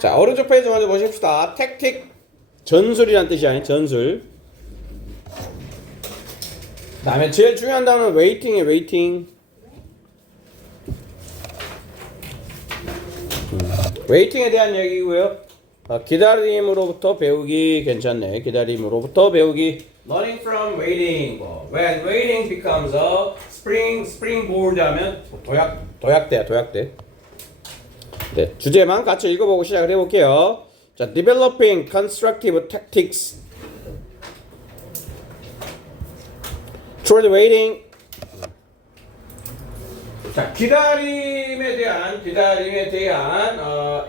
자, 오른쪽 페이지 먼저 보십시다. 택틱, 전술이란 뜻이야. 전술. 그 다음에 제일 중요한 단어는 웨이팅이에요. 웨이팅. 웨이팅에 대한 얘기고요. 기다림으로부터 배우기 괜찮네. 기다림으로부터 배우기. Learning from waiting. When waiting becomes a springboard 하면 도약돼. 네, 주제만 같이 읽어보고 시작을 해볼게요. 자, developing constructive tactics toward waiting. 자, 기다림에 대한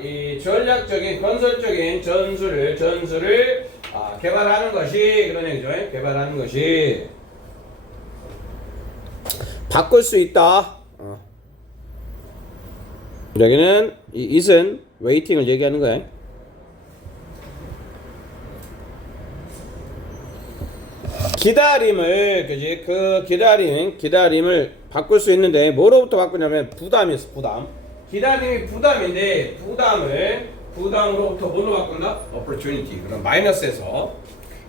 이 전략적인 건설적인 전술을 개발하는 것이 그런 얘기죠. 개발하는 것이 바꿀 수 있다. 여기는 이 it은 waiting을 얘기하는 거야. 기다림을 그지 그 기다림을 바꿀 수 있는데 뭐로부터 바꾸냐면 부담이었어. 부담. 기다림이 부담인데 부담으로부터 뭘로 바꾼다? opportunity. 그럼 마이너스에서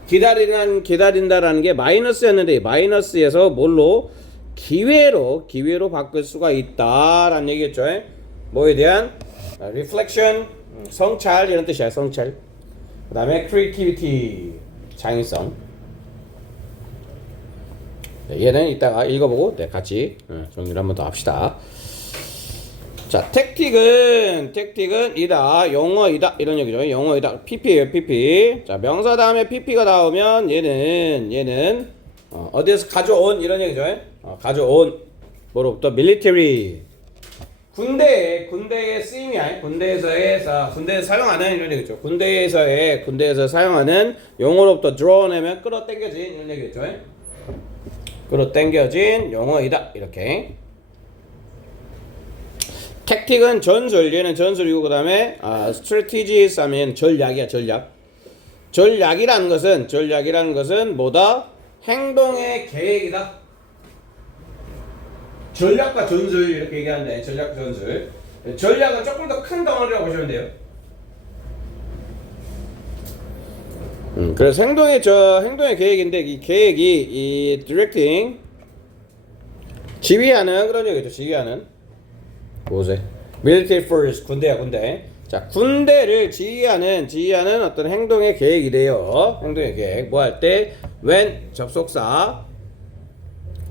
기다린다라는 게 마이너스였는데 마이너스에서 뭘로 기회로 바꿀 수가 있다라는 얘기겠죠. 뭐에 대한 reflection, 성찰 이런 뜻이야. 성찰. 그다음에 creativity, 창의성. 얘는 이따가 읽어보고 같이 정리를 한번 더 합시다. 자, 택틱은 이다, 영어이다 이런 얘기죠. 영어이다. PP예요. PP. 자, 명사 다음에 PP가 나오면 얘는 어디에서 가져온 이런 얘기죠. 가져온 뭐로부터 military. 군대의 쓰임이야. 군대에서 사용하는 이런 얘기죠. 군대에서 사용하는 용어로부터 drawn하면 끌어당겨진 이런 얘기죠. 끌어당겨진 용어이다. 이렇게. 택틱은 전술, 얘는 전술이고 그 다음에 strategies 하면 전략이야. 전략이라는 것은 뭐다? 행동의 계획이다. 전략과 전술 이렇게 얘기하는데 전략과 전술. 전략은 조금 더 큰 덩어리라고 보시면 돼요. 그래서 행동의 계획인데 이 계획이 이 directing 지휘하는 그런 얘기죠. 지휘하는 보세요. military force 군대. 자, 군대를 지휘하는 어떤 행동의 계획이래요. 행동의 계획. 뭐 할 때 when 접속사.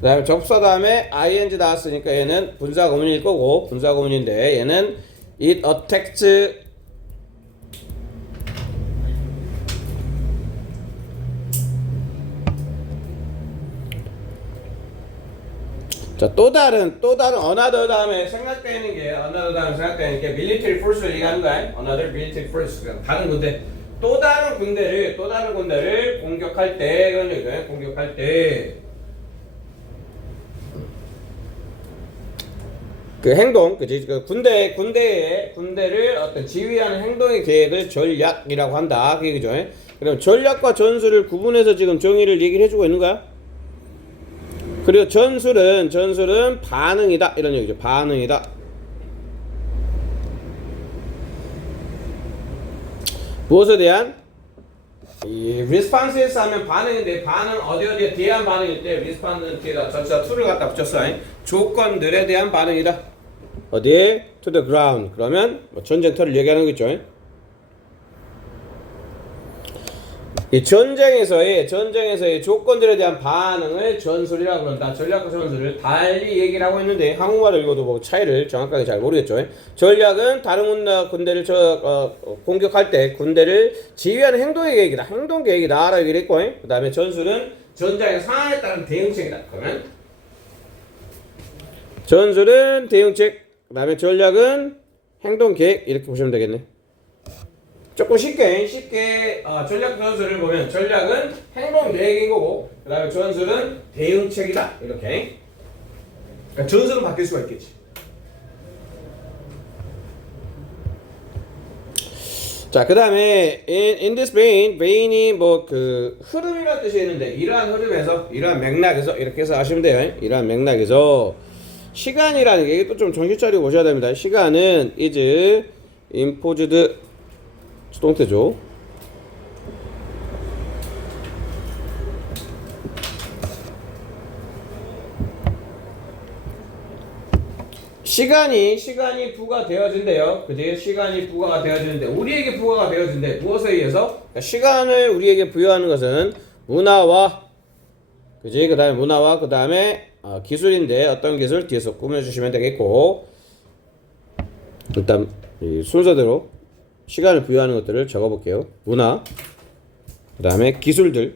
그다음에 접사 다음에 ing 나왔으니까 얘는 분사 구문일 거고 분사 구문인데 얘는 it attacks 자, 또 다른 another 다음에 생각되는 게 military force를 얘기하는 거야. another military force. 다른 군대. 또 다른 군대를 공격할 때 그런 얘기죠. 공격할 때 그 행동, 그지? 그 군대를 어떤 지휘하는 행동의 계획을 전략이라고 한다. 그 얘기죠. 그럼 전략과 전술을 구분해서 지금 정의를 얘기를 해주고 있는 거야. 그리고 전술은 반응이다. 이런 얘기죠. 반응이다. 무엇에 대한? 이 responses 하면 반응인데 반응 어디에 대한 반응일 때 respond는 뒤에다 전치사 to를 갖다 붙였어. 조건들에 대한 반응이다. 어디에? to the ground. 그러면 뭐 전쟁터를 얘기하는 거겠죠. 이 전쟁에서의 조건들에 대한 반응을 전술이라고 그런다. 전략과 전술을 달리 얘기를 하고 있는데 한국말을 읽어도 뭐 차이를 정확하게 잘 모르겠죠. 전략은 다른 군대를 공격할 때 군대를 지휘하는 행동의 계획이다. 행동 계획이다. 라고 얘기를 했고, 그 다음에 전술은 전장의 상황에 따른 대응책이다. 그러면 전술은 대응책, 그 다음에 전략은 행동 계획 이렇게 보시면 되겠네. 조금 쉽게 전략 전술을 보면 전략은 행동 계획인 거고 그 다음에 전술은 대응책이다. 이렇게. 그러니까 전술은 바뀔 수가 있겠지. 자, 그 다음에 in this vein이 뭐 그 흐름이라는 뜻이 있는데 이러한 흐름에서 이러한 맥락에서 이렇게 해서 아시면 돼요. 이러한 맥락에서 시간이라는 게 또 좀 정신 차리고 보셔야 됩니다. 시간은 is imposed 수동태죠. 시간이 부가 되어진대요. 그지? 시간이 부가가 되어지는데 우리에게 부가가 되어진대. 무엇에 의해서? 그러니까 시간을 우리에게 부여하는 것은 문화와 그지? 그 다음에 문화와 그 다음에 기술인데 어떤 기술 뒤에서 꾸며주시면 되겠고 일단 이 순서대로 시간을 부여하는 것들을 적어볼게요. 문화 그 다음에 기술들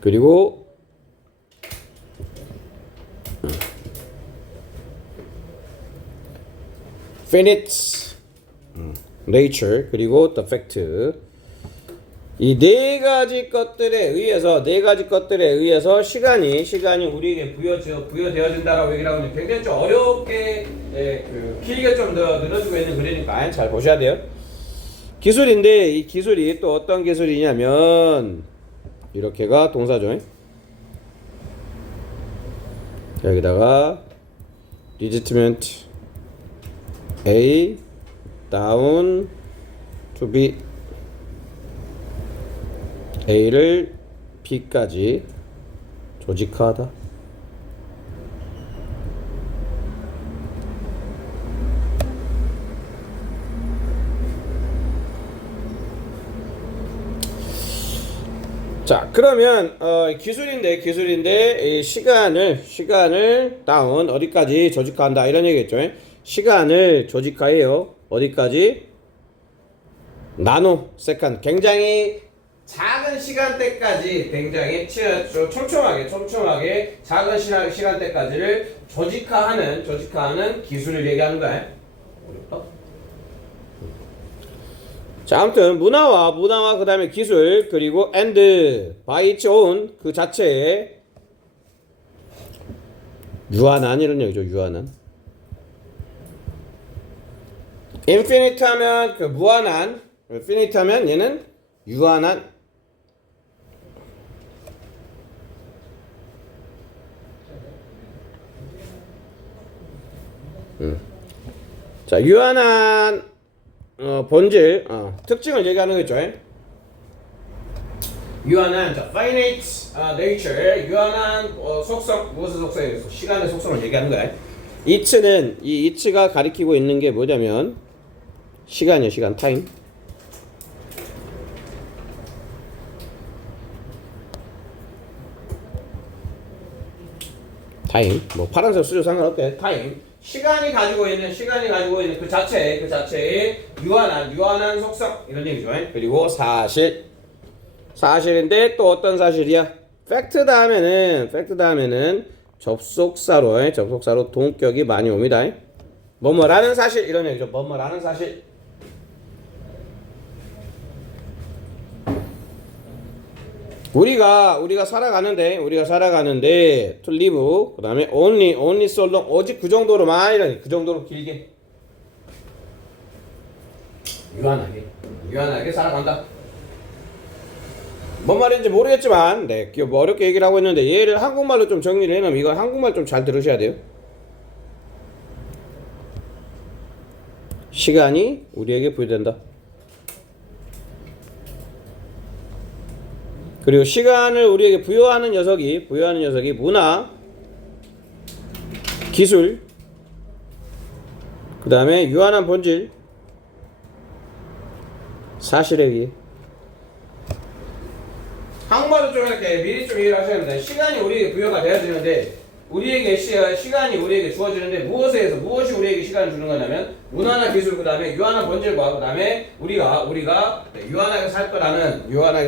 그리고 finite, nature 그리고 the fact 이 네 가지 것들에 의해서 시간이 우리에게 부여되어진다라고 얘기를 하고 있는데 굉장히 좀 어렵게 길게 좀 더 늘어지고 있는 글이니까 잘 보셔야 돼요. 기술인데 이 기술이 또 어떤 기술이냐면 이렇게가 동사죠. 여기다가 legitimate A down to B A를 B까지 조직화하다. 자 그러면 기술인데 이 시간을 다운 어디까지 조직화한다 이런 얘기겠죠. 시간을 조직화해요. 어디까지? 나노 세컨드 굉장히 작은 시간대까지 굉장히 촘촘하게 작은 시간대까지를 조직화하는 기술을 얘기하는 거야. 자, 아무튼 문화와 그 다음에 기술 그리고 and by its own 그 자체에 유한한 이런 얘기죠. 유한한. infinite 하면 그 무한한, infinite 하면 얘는 유한한. 자, 유한한 본질, 특징을 얘기하는 거죠. 유한한 finite nature, 유한한 속성, 무엇의 속성이겠어? 시간의 속성을 얘기하는 거야. it는 이 it가 가리키고 있는 게 뭐냐면 시간이에요. 시간, 타임. 타임. 뭐 파란색 수조 상관없게 타임. 시간이 가지고 있는 그 자체의 유한한 속성 이런 얘기죠. 그리고 사실인데 또 어떤 사실이야? 팩트 다음에는 접속사로 동격이 많이 옵니다. 뭐뭐라는 사실 이런 얘기죠. 뭐뭐라는 사실. 우리가 살아가는데 to live 그다음에 only so long 오직 그 정도로만 이런 그 정도로 길게 유한하게 살아간다. 뭔 말인지 모르겠지만 뭐 어렵게 얘기를 하고 있는데 얘를 한국말로 좀 정리를 해놓으면 이거 한국말 좀 잘 들으셔야 돼요. 시간이 우리에게 부여된다. 그리고 시간을 우리에게 부여하는 녀석이 문화, 기술, 그 다음에 유한한 본질, 사실에 의해. 한국말도 좀 이렇게 미리 좀 이해를 하셔야 됩니다. 시간이 우리에게 부여가 되어지는데 시간이 우리에게 주어지는데 무엇이 우리에게 시간을 주는 거냐면 문화나 기술 그 다음에 유한한 본질과 그 다음에 우리가 유한하게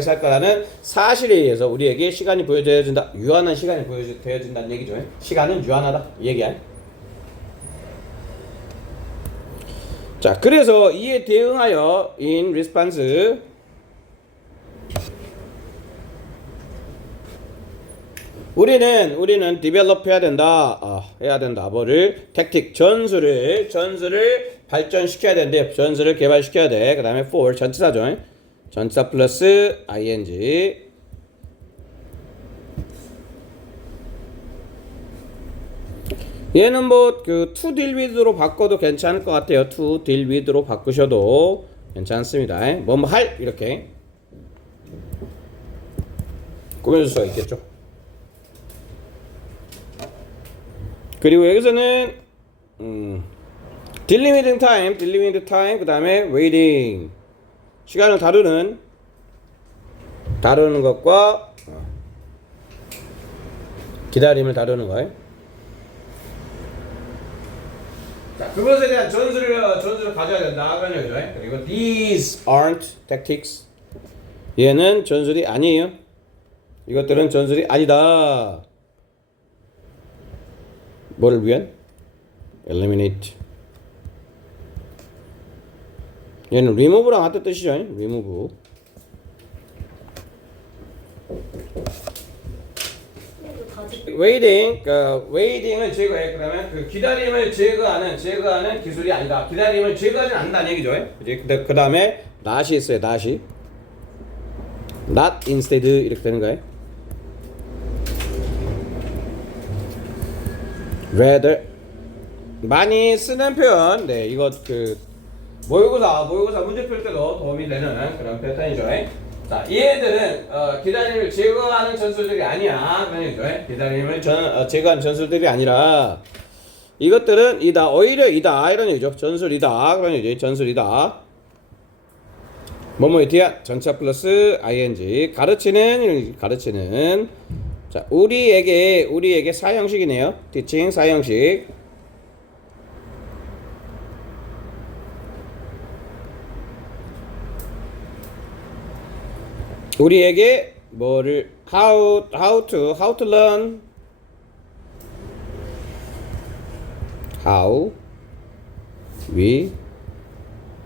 살 거라는 사실에 의해서 우리에게 시간이 부여되어진다. 유한한 시간이 부여되어진다는 얘기죠. 시간은 유한하다 이 얘기야. 자, 그래서 이에 대응하여 in response 우리는 develop 해야 된다. 뭐를 택틱 전술을 발전시켜야 되는데 전술을 개발시켜야 돼. 그다음에 for 전치사죠. 전치사 플러스 ing. 얘는 뭐 그 to deal with로 바꿔도 괜찮을 것 같아요. to deal with로 바꾸셔도 괜찮습니다. 뭐뭐 할 이렇게 꾸며줄 수가 있겠죠. 그리고 여기서는 dealing with time 그 다음에 waiting 시간을 다루는 것과 기다림을 다루는 거예요. 자, 그것에 대한 전술을 가져야 된다 그런 얘기죠. 그리고 these aren't tactics 얘는 전술이 아니에요. 이것들은 전술이 아니다. 뭐를 위한? eliminate 얘는 remove랑 같은 뜻이죠. remove 웨이딩을 제거해. 그러면 그 기다림을 제거하는 기술이 아니다. 기다림을 제거하지 않는다는 얘기죠. 그 다음에 not이 있어요. not instead 이렇게 되는 거예요. rather 많이 쓰는 표현. 네, 이거 그 모의고사 문제 풀 때도 도움이 되는 그런 패턴이죠. 자, 얘들은 기다림을 제거하는 전술들이 아니야. 그런 얘기죠. 기다림을 제거하는 전술들이 아니라 이것들은 오히려 이다 이런 얘기죠. 전술이다 그런 얘기죠. 전술이다. 뭐뭐에 대한 전차 플러스 ing 가르치는 자, 우리에게 사형식이네요. teaching 사형식. 우리에게 뭐를 how to learn how we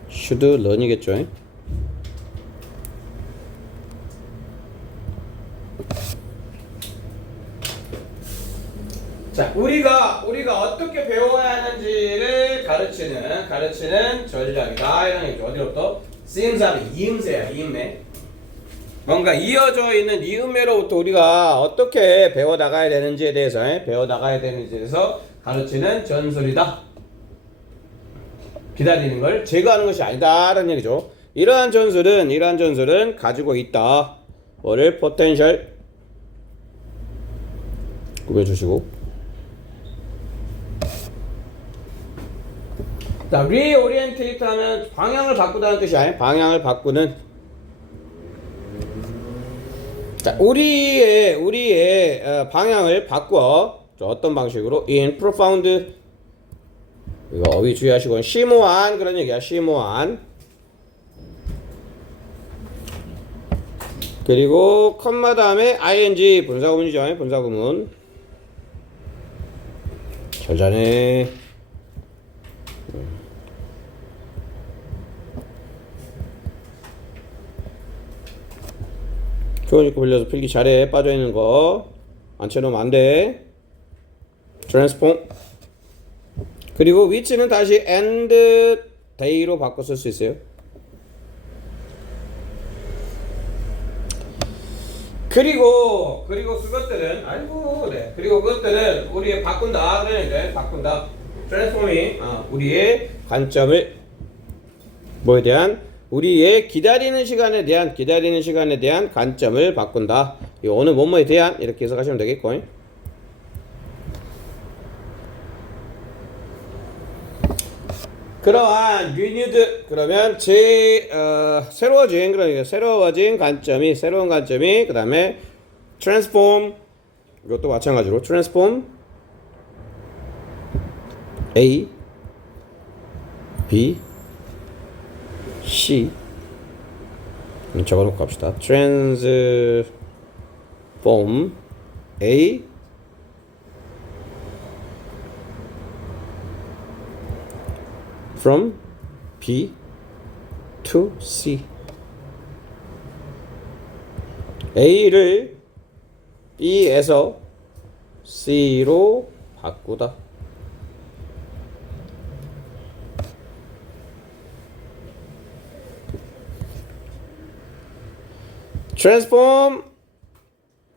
should learn이겠죠. 자, 우리가 어떻게 배워야 하는지를 가르치는 전략이다 이런 얘기죠. 어디로부터? 쓰임사비 이음새야. 이음매. 뭔가 이어져 있는 이음매로부터 우리가 어떻게 배워 나가야 되는지에 대해서 가르치는 전술이다. 기다리는 걸 제거하는 것이 아니다라는 얘기죠. 이러한 전술은 가지고 있다. 뭐를 포텐셜 구해주시고. 자, reorientate 하면 방향을 바꾸다는 뜻이야. 방향을 바꾸는. 자, 우리의 방향을 바꿔. 어떤 방식으로? in profound. 이거 어휘 주의하시고 심오한 그런 얘기야. 심오한. 그리고 컴마 다음에 ing 분사구문이죠. 분사구문. 잘 자네. 표현 읽고 빌려서 필기 잘해. 빠져있는 거 앉혀놓으면 안돼. transform. 그리고 which는 다시 and day로 바꿔 쓸 수 있어요. 그리고 그것들은 그리고 그것들은 우리의 바꾼다. transform이 우리의 관점을 뭐에 대한 우리의 기다리는 시간에 대한 관점을 바꾼다. 이 어느 뭐뭐에 대한 이렇게 해석하시면 되겠고. 그러한 renewed 그러면 새로워진 관점이 그 다음에 transform 이것도 마찬가지로 transform A B C 적어놓고 갑시다. transform A from B to C. A를 B에서 C로 바꾸다. transform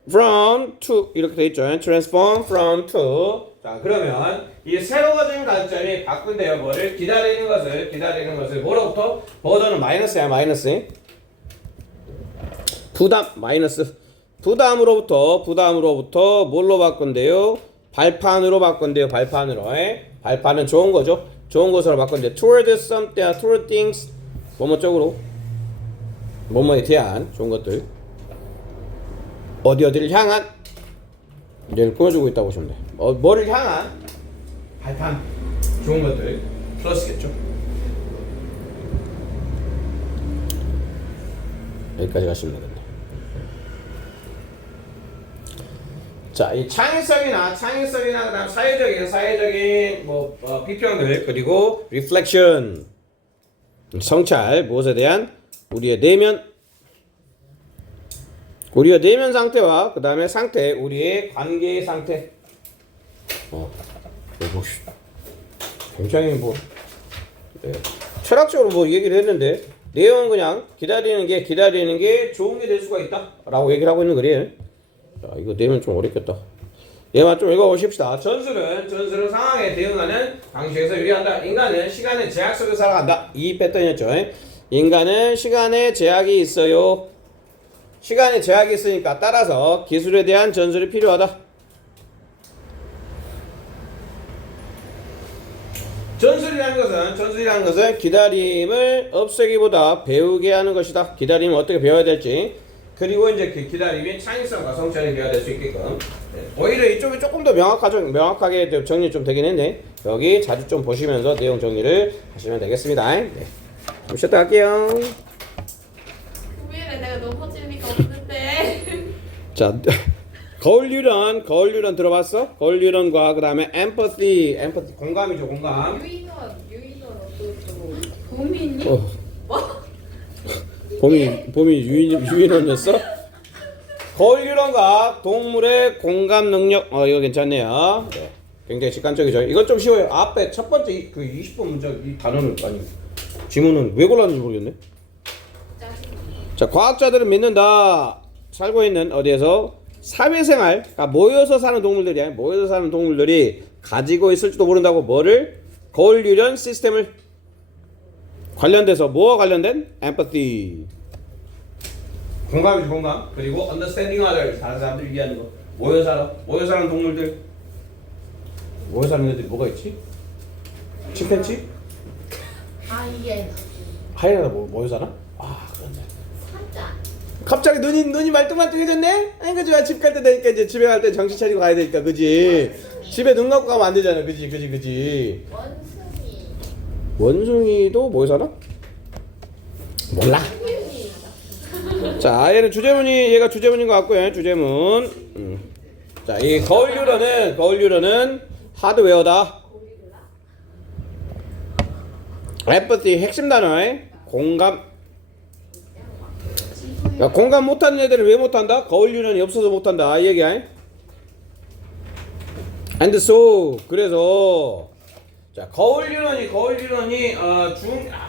from to 이렇게 돼 있죠. transform from to 자, 그러면 이 새로워진 관점이 바꾼대요. 뭐를? 기다리는 것을 뭐로부터? 버전은 마이너스야, 마이너스. 부담, 마이너스. 부담으로부터 뭘로 바꾼대요? 발판으로 바꾼대요, 발판으로. 발판은 좋은 거죠. 좋은 것으로 바꾼대. toward something, toward things. 뭐뭐 쪽으로. 뭐뭐에 대한 좋은 것들. 어디를 향한? 얘를 보여주고 있다고 보시면 돼. 뭐를 향한? 발판. 좋은 것들. 플러스겠죠. 여기까지 가시면 되겠네. 자, 이 창의성이나 그다음 사회적인 비평들 그리고 reflection 성찰 무엇에 대한 우리의 내면 상태와 그다음에 상태 우리의 관계의 상태. 굉장히 철학적으로 얘기를 했는데 내용은 그냥 기다리는 게 좋은 게 될 수가 있다라고 얘기를 하고 있는 거예요. 자, 이거 내면 좀 어렵겠다. 얘만 좀 읽어보십시다. 전술은 상황에 대응하는 방식에서 유리한다. 인간은 시간의 제약 속에 살아간다. 이 패턴이었죠. 인간은 시간에 제약이 있어요. 시간에 제약이 있으니까 따라서 기술에 대한 전술이 필요하다. 전술이라는 것은 기다림을 없애기보다 배우게 하는 것이다. 기다림을 어떻게 배워야 될지. 그리고 이제 그 기다림이 창의성과 성찰이 되어야 될 수 있게끔. 오히려 이쪽이 조금 더 명확하게 정리 좀 되긴 했네. 여기 자주 좀 보시면서 내용 정리를 하시면 되겠습니다. 네. 좀 쉬었다 갈게요. 고민을 내가 넘어질 리가 없는데. 자, 거울 유런 들어봤어? 거울 유런과 그 다음에 empathy 공감이죠, 공감. 유인원 어쩌고 고민이? 뭐? 봄이 유인원이었어? 거울 유런과 동물의 공감 능력. 이거 괜찮네요. 네. 굉장히 직관적이죠. 이건 좀 쉬워요. 앞에 첫 번째 그 20번 문제 이 단어는 아니 지문은 왜 골랐는지 모르겠네. 자, 과학자들은 믿는다. 살고 있는 어디에서 사회생활, 그러니까 모여서 사는 동물들이 가지고 있을지도 모른다고. 뭐를? 거울 유련 시스템을 관련돼서 뭐와 관련된? empathy 공감이죠, 공감. 그리고 understanding others 다른 사람들 이해하는 거. 모여 사는 동물들. 모여 사는 애들이 뭐가 있지? 침팬지? 하이에나 모여 사나? 그렇네. 갑자기 눈이 말똥말똥해졌네? 아니 그지? 집 갈 때 되니까 이제 집에 갈 때 정신 차리고 가야 되니까 그지? 집에 눈 감고 가면 안 되잖아. 그지? 원숭이도 모여 사나? 몰라. 자, 얘가 주제문인 것 같고요. 주제문. 자, 이 거울 유러는 하드웨어다. empathy 핵심 단어에 공감. 야, 공감 못하는 애들은 왜 못한다? 거울 유련이 없어서 못한다. 이 얘기야. and so 그래서 자, 거울 유련이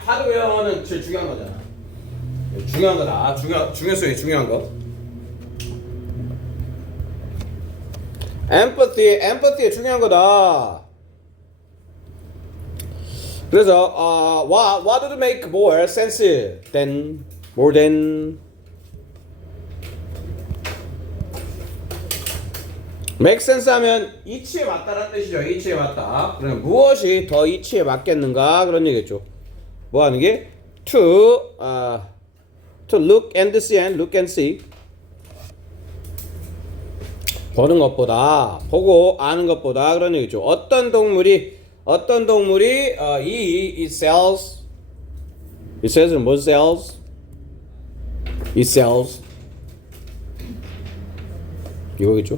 하드웨어는 제일 중요한 거잖아. 중요한 거다. 중요성이 중요한 거. empathy 중요한 거다. 그래서 what would make more sense more than make sense 하면 이치에 맞다라는 뜻이죠. 이치에 맞다. 그러면 무엇이 더 이치에 맞겠는가 그런 얘기겠죠. 뭐 하는 게 to look and see 보는 것보다 보고 아는 것보다 그런 얘기죠. 어떤 동물이 it says what sells? It sells 이거겠죠.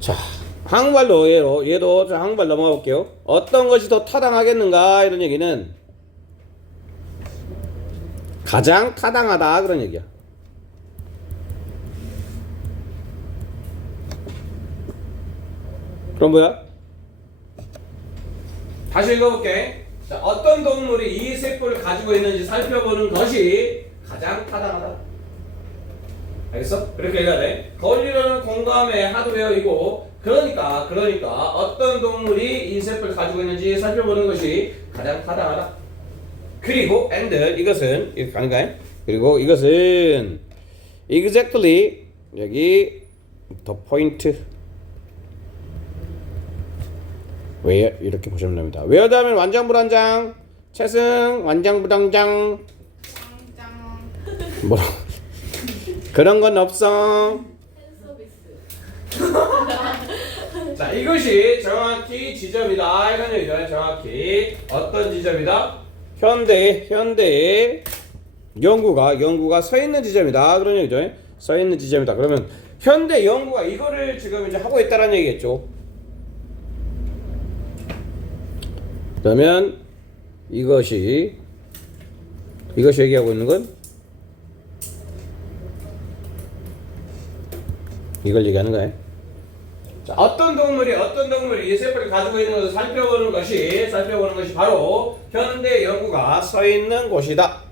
자, 한국말로 얘도 한국말 넘어가 볼게요. 어떤 것이 더 타당하겠는가 이런 얘기는 가장 타당하다 그런 얘기야. 그럼 뭐야? 다시 읽어볼게. 자, 어떤 동물이 이 세포를 가지고 있는지 살펴보는 것이 가장 타당하다. 알겠어? 그렇게 얘기해야 돼. 거울 유련은 공감의 하드웨어이고 그러니까 어떤 동물이 이 세포를 가지고 있는지 살펴보는 것이 가장 타당하다. 그리고 and 이것은 이렇게 가는가요? 그리고 이것은 exactly 여기 the point where 이렇게 보시면 됩니다. where 다음에 완장불완장 최승 완장부당장 짱짱. 뭐 그런 건 없어. 팬서비스. 자, 이것이 정확히 지점이다 이런 얘기죠. 정확히 어떤 지점이다? 현대의 연구가 서 있는 지점이다 그런 얘기죠. 서 있는 지점이다. 그러면 현대 연구가 이거를 지금 이제 하고 있다는 얘기겠죠. 그러면 이것이 얘기하고 있는 건 이걸 얘기하는 거예요. 자, 어떤 동물이 이 세포를 가지고 있는 것을 살펴보는 것이 바로 현대 연구가 서 있는 곳이다.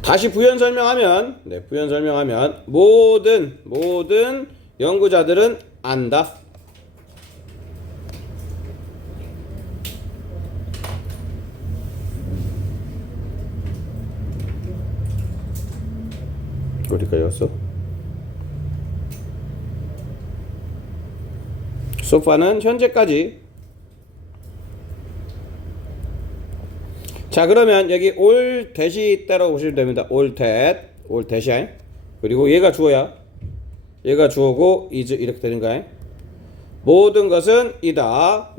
다시 부연 설명하면 모든 연구자들은 안다. 어디까지 왔어? 소파는 현재까지. 자, 그러면 여기 올 대시 따라 보시면 됩니다. 올 대시. 그리고 얘가 주어야. 얘가 주어고 is 이렇게 되는 거야. 모든 것은 이다.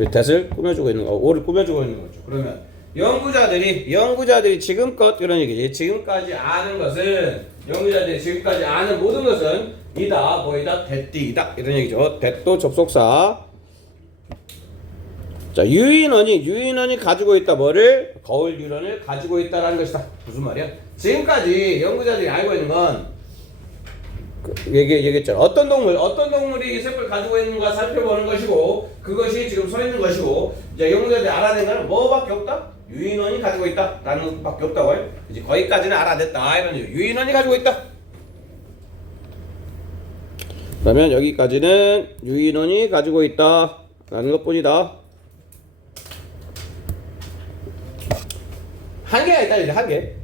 이 that을 꾸며주고 있는 거. 올을 꾸며주고 있는 거죠. 그러면 연구자들이 지금껏 이런 얘기지. 지금까지 아는 것은 연구자들이 지금까지 아는 모든 것은 이다, 뭐이다, that이다 이런 얘기죠. that도 접속사. 자, 유인원이 가지고 있다. 뭐를? 거울 유런을 가지고 있다라는 것이다. 무슨 말이야? 지금까지 연구자들이 알고 있는 건 얘기했잖아. 어떤 동물이 이 세포를 가지고 있는가 살펴보는 것이고 그것이 지금 서 있는 것이고 이제 연구자들이 알아낸 거는 뭐밖에 없다? 유인원이 가지고 있다 라는 것밖에 없다고 해. 이제 거기까지는 알아냈다 이런 얘기. 유인원이 가지고 있다. 그러면 여기까지는 유인원이 가지고 있다 라는 것 뿐이다. 한계가 있다 이제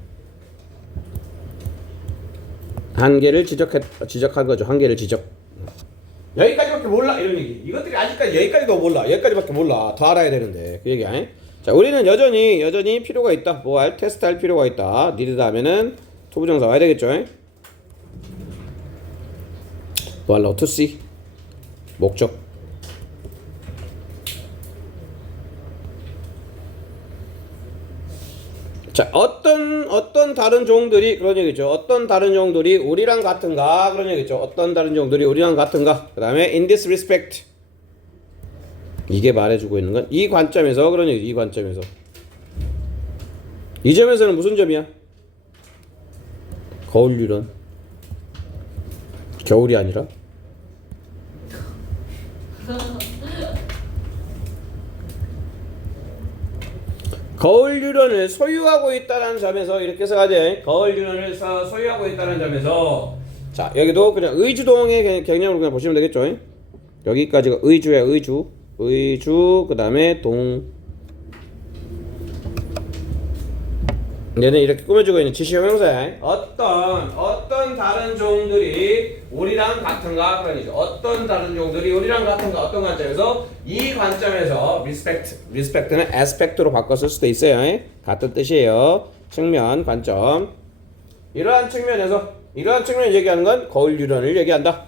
한계를 지적한 거죠. 한계를 지적. 여기까지밖에 몰라 이런 얘기. 이것들이 아직까지 여기까지도 몰라. 여기까지밖에 몰라. 더 알아야 되는데 그 얘기 아니? 자, 우리는 여전히 필요가 있다. 테스트할 필요가 있다. need 다음에는 투부정사 와야 되겠죠. 알low to see 목적. 자, 어떤 다른 종들이 그런 얘기죠. 어떤 다른 종들이 우리랑 같은가 그런 얘기죠. 어떤 다른 종들이 우리랑 같은가. 그다음에 in this respect 이게 말해주고 있는 건 이 관점에서 그런 얘기죠. 이 관점에서. 이 점에서는 무슨 점이야? 거울 유런. 겨울이 아니라. 거울 유런을 소유하고 있다는 점에서 이렇게 써가지. 거울 유런을 소유하고 있다는 점에서 자, 여기도 그냥 의주동의 개념으로 그냥 보시면 되겠죠. 여기까지가 의주야. 의주 그 다음에 동. 얘는 이렇게 꾸며주고 있는 지시형용사야. 어떤 다른 종들이 우리랑 같은가 그런 얘기죠. 어떤 다른 종들이 우리랑 같은가 어떤 관점에서 이 관점에서 respect는 aspect로 바꿔 쓸 수도 있어요. 같은 뜻이에요. 측면, 관점. 이러한 측면을 얘기하는 건 거울 유런을 얘기한다.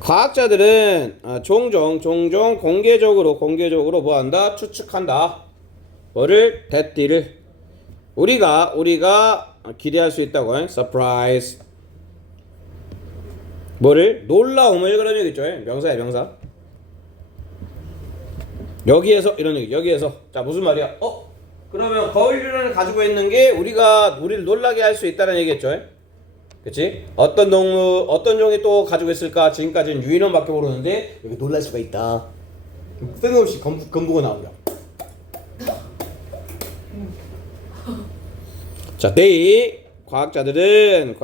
과학자들은 종종 공개적으로 뭐한다? 추측한다. 뭐를? that를 우리가 기대할 수 있다고. surprise 뭐를? 놀라움을 그런 얘기죠. 명사야 명사. 여기에서 이런 얘기. 여기에서 자 무슨 말이야? 그러면 거울 유런을 가지고 있는 게 우리를 놀라게 할 수 있다는 얘기겠죠. 그치? 어떤 종이 또 가지고 있을까? 지금까지는 유인원밖에 모르는데 여기 놀랄 수가 있다. 뜬금없이 검부가 나온다. 자, they 과학자들은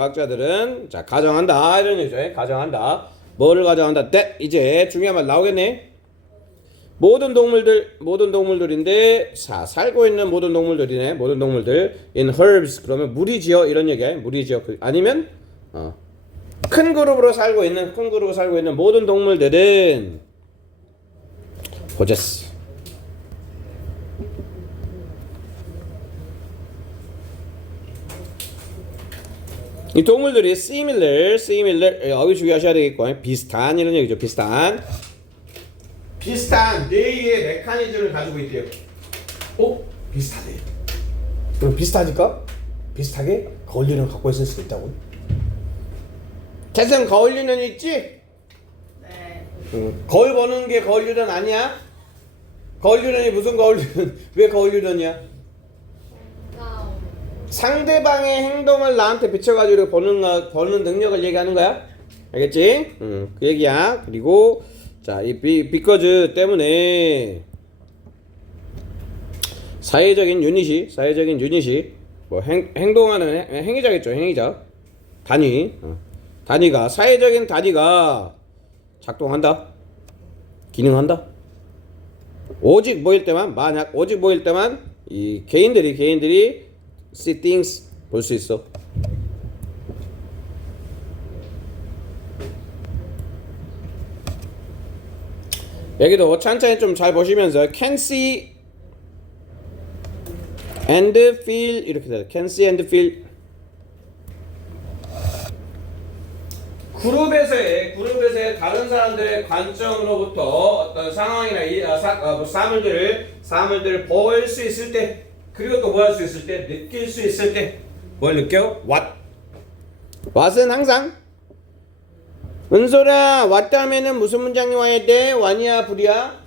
자 가정한다 이런 얘기죠. 가정한다. 뭐를 가정한다? that 이제 중요한 말 나오겠네. 모든 동물들인데 자 살고 있는 모든 동물들이네. 모든 동물들 in herds 그러면 무리지어 이런 얘기야. 무리지어 아니면 큰 그룹으로 살고 있는 모든 동물들은 possess 이 동물들이 similar 여기 주의하셔야 되겠고 비슷한 이런 얘기죠. 비슷한 뇌의 메커니즘을 가지고 있대요. 비슷하대. 그럼 비슷하니까 비슷하게 거울리는 갖고 있을 수도 있다고. 태생 거울리는 있지? 네. 거울 보는 게 거울리는 아니야? 거울리는이 무슨 거울리는? 왜 거울리는이야? 상대방의 행동을 나한테 비춰가지고 보는 능력을 얘기하는 거야. 알겠지? 그 얘기야. 그리고 자, 이 because 때문에 사회적인 유닛이 뭐 행동하는 행위자겠죠. 행위자. 단위가 사회적인 단위가 작동한다. 기능한다. 오직 모일 때만 이 개인들이 see things 볼 수 있어. 여기도 천천히 좀 잘 보시면서 can see and feel 이렇게 돼요. can see and feel. 그룹에서의 다른 사람들의 관점으로부터 어떤 상황이나 사물들을 볼 수 있을 때, 그리고 또 뭐 할 수 있을 때, 느낄 수 있을 때, 뭘 느껴? what은 항상 은솔아 왔다면은 무슨 문장이 와야 돼? 완이야 불이야?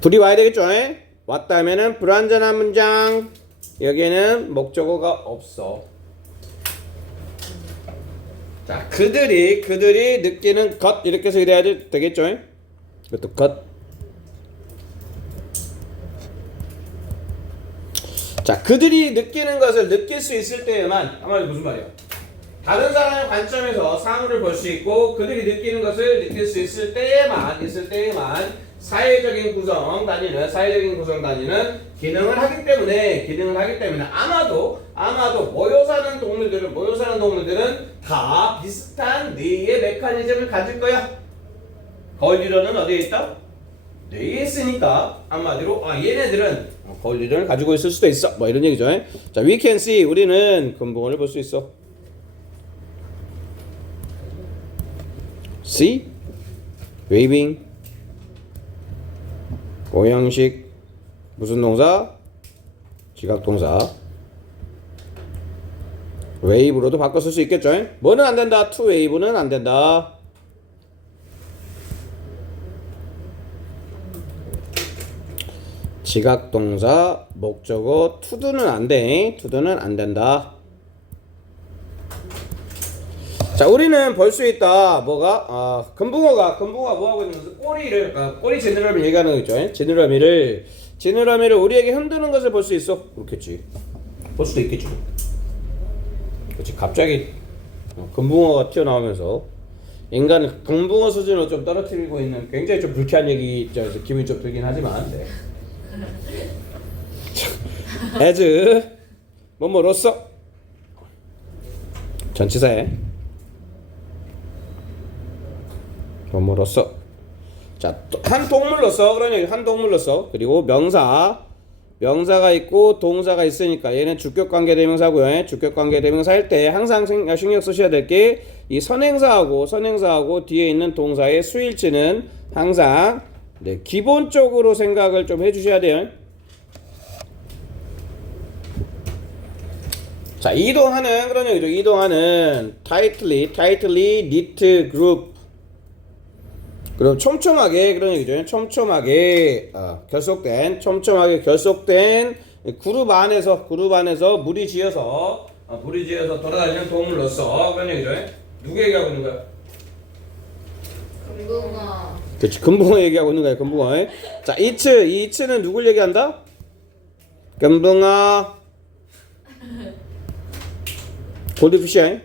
불이 와야 되겠죠? 왔다면은 불완전한 문장. 여기에는 목적어가 없어. 자, 그들이 느끼는 것 이렇게 해서 이래야 되겠죠? 이것도 것. 자, 그들이 느끼는 것을 느낄 수 있을 때에만 한마디로 무슨 말이야? 다른 사람의 관점에서 사물을 볼 수 있고 그들이 느끼는 것을 느낄 수 있을 때에만 사회적인 구성 단위는 기능을 하기 때문에 아마도 모여 사는 동물들은 다 비슷한 뇌의 메커니즘을 가질 거야. 거울리런은 어디에 있다? 뇌에 있으니까 한마디로 얘네들은 거울리런을 가지고 있을 수도 있어. 뭐 이런 얘기죠. 자, we can see 우리는 금붕어를 볼 수 있어. see, waving, 오형식 무슨 동사? 지각동사. wave로도 바꿔 쓸 수 있겠죠. 뭐는 안 된다? to wave는 안 된다. 지각동사 목적어 to도는 안 돼. to도는 안 된다. 자, 우리는 볼 수 있다. 뭐가? 금붕어가 뭐 하고 있는 거지? 꼬리 지느러미 얘기하는 거 있죠? 지느러미를 우리에게 흔드는 것을 볼 수 있어. 그렇겠지. 볼 수도 있겠지. 그렇지. 갑자기 금붕어가 튀어나오면서 인간을 금붕어 수준으로 좀 떨어뜨리고 있는 굉장히 좀 불쾌한 얘기, 기분이 좀 들긴 하지만. 네. as 뭐뭐로써 전치사에 뭐뭐로써. 자, 한 동물로서 그러니 한 동물로서. 그리고 명사가 있고 동사가 있으니까 얘는 주격관계 대명사고요. 주격관계 대명사일 때 항상 신경 쓰셔야 될 게 이 선행사하고 뒤에 있는 동사의 수일치는 항상 기본적으로 생각을 좀 해주셔야 돼요. 자, 이동하는 그런 얘기죠. 이동하는 tightly knit group. 그럼 촘촘하게 그런 얘기죠. 촘촘하게 결속된 그룹 안에서 무리지어서 돌아다니는 동물로서 그런 얘기죠. 누구 얘기하고 있는 거야? 금붕어. 그렇지. 금붕어 얘기하고 있는 거야. 금붕어. 자, 이츠는 누굴 얘기한다? 금붕어 골드피쉬야.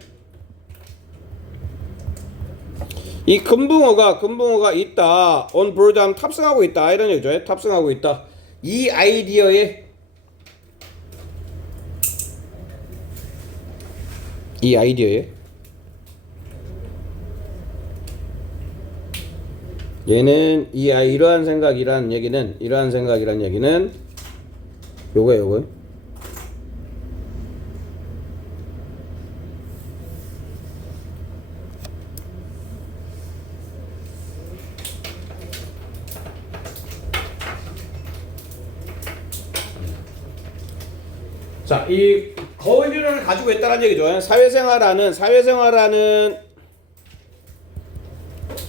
이 금붕어가 있다. on board 하면 탑승하고 있다 이런 얘기죠. 탑승하고 있다. 이 아이디어에 얘는 이러한 생각이란 얘기는 요거 자, 이 거울 이론을 가지고 있다는 얘기죠. 사회생활하는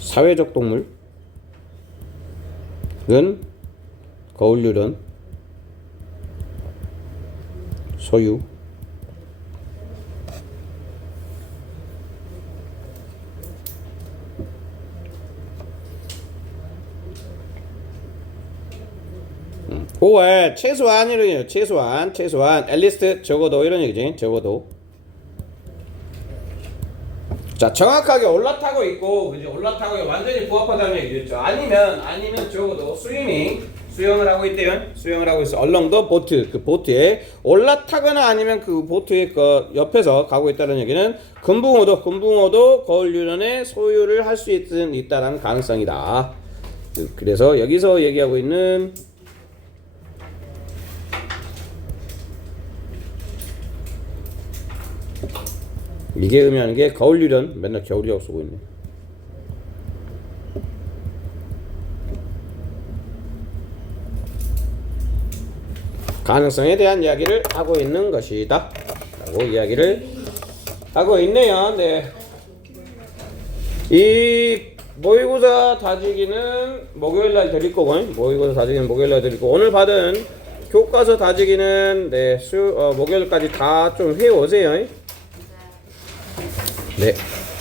사회적 동물은 거울류런 소유 or 최소한 이런 얘기예요. 최소한 at least 적어도 이런 얘기지. 적어도 자 정확하게 올라타고 있고 이제 올라타고 완전히 부합하다는 얘기죠. 아니면 적어도 수영을 하고 있대요. 수영을 하고 있어. along the boat 그 보트에 올라타거나 아니면 그 보트의 그 옆에서 가고 있다는 얘기는 금붕어도 거울유런의 소유를 할 수 있다는 가능성이다. 그래서 여기서 얘기하고 있는 이게 의미하는 게 거울유련 맨날 겨울이라고 쓰고 있네. 가능성에 대한 이야기를 하고 있는 것이다 라고 이야기를 하고 있네요. 네. 이 모의고사 다지기는 목요일날 드릴 거고 오늘 받은 교과서 다지기는 목요일까지 다 좀 해오세요. 네.